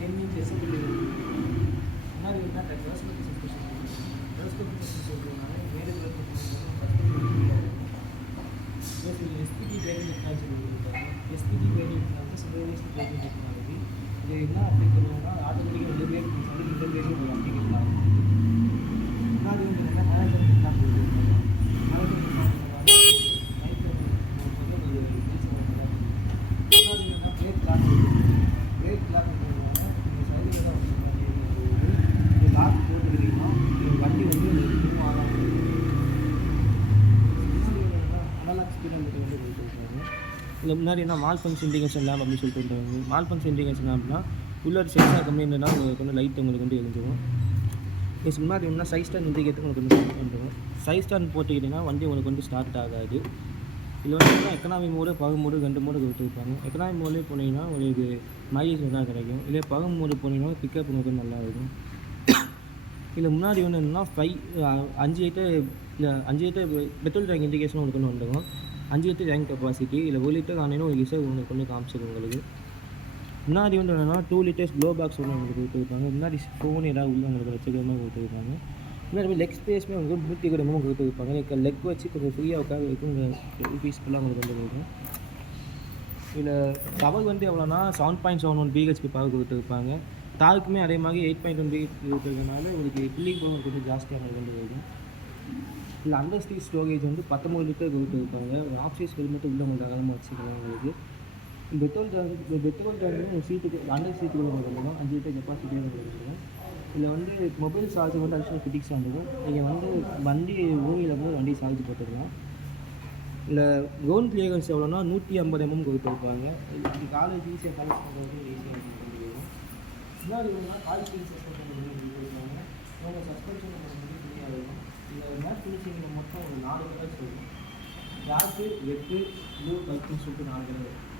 10 inch SLT முன்னாடி இருந்தால் telescopic suspension telescopic suspension சொல்கிறதுனால மேலே எஸ்பிடி கிரேடிங் டெக்னாலஜி கொடுத்துருக்காங்க. SBT grading technology synchronised grading technology. இது என்ன அப்படிங்கிறதுனா ஆட்டோமேட்டிக்காக வந்து கிரேட் பண்ணி இந்த கிரேடிங் ஒரு அப்ளிகேஷன் ஆகும். முன்னாடி வந்து என்ன மேனேஜர் டெக்னாலஜி கொடுத்துருக்காங்க. Manager technology great clock great clock இருக்கிறதுனால நீங்கள் சைடில் தான் வந்து லாக் போட்டுக்கிறீங்கன்னா வண்டி வந்து இன்னும் ஆகாமல் அனலாக் ஸ்பீடோமீட்டர் வந்து கொடுத்துருக்காங்க. இதில் முன்னாடி என்ன மால் ஃபங்க்ஷன் இண்டிகேஷன் லேம்ப் அப்படின்னு சொல்லிட்டு வந்துருக்காங்க. மால் ஃபங்க்ஷன் இண்டிகேஷன் லேம்ப்னா உள்ள ஒரு சென்சார் கம்மினா உங்களுக்கு வந்து லைட் உங்களுக்கு வந்து எரிஞ்சிடும். இதுக்கு முன்னாடி என்ன சைஸ் ஸ்டாண்ட் இண்டிகேட்டர் உங்களுக்கு வந்து வந்துடும். சைஸ் ஸ்டாண்ட் போட்டுக்கிட்டிங்கன்னா வண்டி உங்களுக்கு வந்து ஸ்டார்ட் ஆகாது. இதில் வந்து economy mode power mode 2 mode கொடுத்துருப்பாங்க. எக்கனாமி மோட்லேயே போனீங்கன்னா உங்களுக்கு மைலேஜ் நல்லா கிடைக்கும். இல்லை பவர் மோடு போனீங்கன்னா பிக்கப் உங்களுக்கு நல்லா இருக்கும். இதில் முன்னாடி வந்து என்னென்னா 5 லிட்டர் பெட்ரோல் டேங்க் இண்டிகேஷன் உங்களுக்கு ஒன்று வந்துடும். 5 லிட்டர் டேங்க் கெப்பாசிட்டி. இல்லை 1 லிட்டர் ஆனேன்னு ஒரு ரிசர்வ் உங்களுக்கு வந்து காமிச்சிடும் உங்களுக்கு. முன்னாடி வந்து என்னென்னா 2 லிட்டர்ஸ் க்ளோ பாக்ஸ் ஒன்று உங்களுக்கு கொடுத்துருப்பாங்க. முன்னாடி ஃபோன் ஏதாவது உள்ள உங்களுக்கு வச்சுக்கிற மாதிரி கொடுத்துருப்பாங்க. முன்னாடி லெக் ஸ்பேஸ்மே உங்களுக்கு 120 mm கொடுத்துருப்பாங்க. நீங்கள் லெக் வச்சு கொஞ்சம் ஃப்ரீயாக உட்கார வைக்கும் பீஸ்ஃபுல்லாக உங்களுக்கு வந்து கொடுக்கும். இதில் பவர் வந்து எவ்வளோனா 7.71 BHP பவர் கொடுத்துருப்பாங்க. டார்க்குமே அதே மாதிரி 8.1 BHP கொடுத்துருக்கனால உங்களுக்கு பில்லிங் பவர் கொஞ்சம் ஜாஸ்தியாக உங்களுக்கு வந்து இருக்கும். இல்லை அண்டர் சீட் ஸ்டோரேஜ் வந்து 19 லிட்டர் கொடுத்துருப்பாங்க. ஒரு ஆப்ஷன்ஸ் மட்டும் உள்ள உங்களுக்கு அகலமாக வச்சுக்கலாம் உங்களுக்கு. பெட்ரோல் டேங்கும் சீட்டுக்கு அண்டர் சீட்டுக்குள்ள வந்துடும். 5 லிட்டர் கெப்பாசிட்டியாக வந்துடும். இதில் வந்து மொபைல் சார்ஜர் வந்து அடிஷனல் ஃபிட்டிக்ஸ் வந்துடும். நீங்கள் வந்து வண்டி பூமியில் போய் வண்டி சார்ஜ் போட்டுக்கலாம். இல்லை கிரவுண்ட் கிளியரன்ஸ் எவ்வளோனா 150 mm கொடுத்துருப்பாங்க. இது காலேஜ் ஈஸியாக காலேஜ் பண்ணுறது ஈஸியாக பண்ணிக்கலாம். முன்னாடி காலேஜ் சஸ்பென்ஷன் கொடுத்துருக்காங்க. உங்கள் சஸ்பென்ஷன் வந்து ஃப்ரீயாக இருக்கும். இதில் மேட் ஃபினிஷிங் மொத்தம் ஒரு 4 கலர்ஸ் வரும். டார்க்கு, ரெட்டு, ப்ளூ, ஒயிட்னு சொல்லிட்டு 4 கலர் வரும்.